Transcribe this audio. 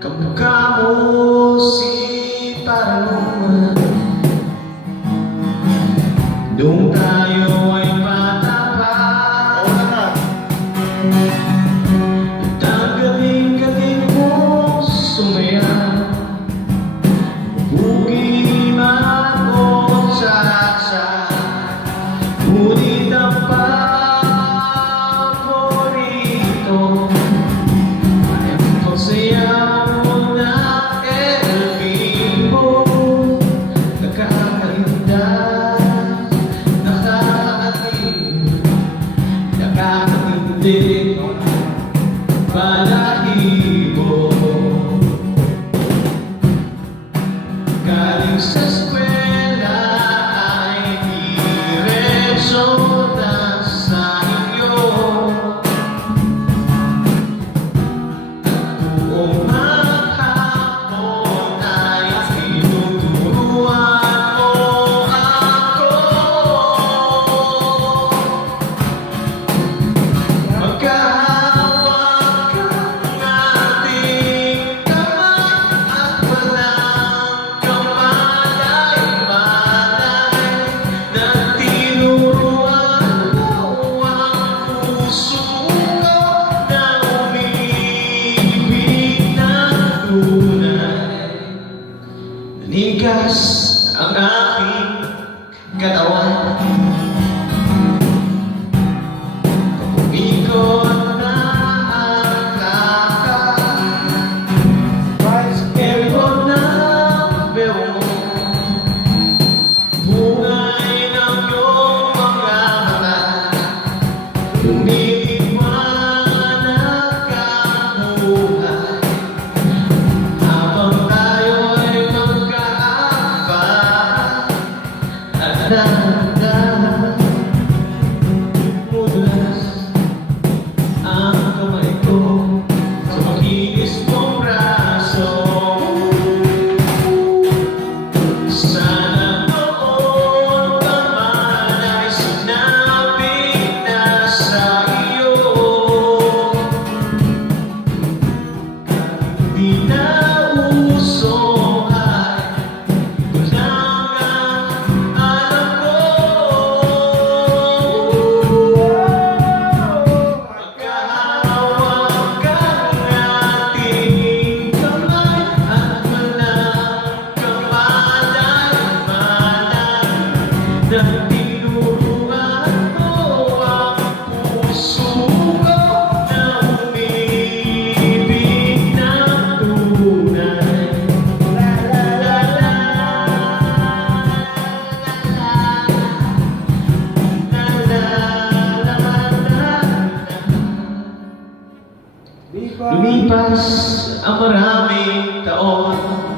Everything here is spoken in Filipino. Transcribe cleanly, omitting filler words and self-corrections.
Kamukha mo si Paloma nung tayo ay bata pa. At ang galing-galing mo sumayaw, bugi man o cha-cha. Ngunit ang paborito ay ang pagsayaw na elvibo. Nakakaganda, nakakatindi, balahibo. Galing sa eskwela ay diretso na sa inyo. At buong maghapon ay tinuturuan mo ako. Magkahawak ang ating kamay at walang kamalay-malay na tinuruan mo ang puso ko na umibig ng tunay. Nanigas ang aking katawan, ikot na ang lakad, ikot na ang bero, bungay ng iyong mga mata, lumiliwanag ang buhay, habang tayo ay magkaabang. At dahan-dahan mulas ang kamay ko sa makinis mong braso. Sana noon pa man ay sinabi na sa iyo, di na uso ay walang alam ko. Magkahawak ang ating kamay at walang kamalay-malay na tinuruan mo ang puso ko na umibig ng tunay. La la la la, la la la la. Lumipas ang maraming taon,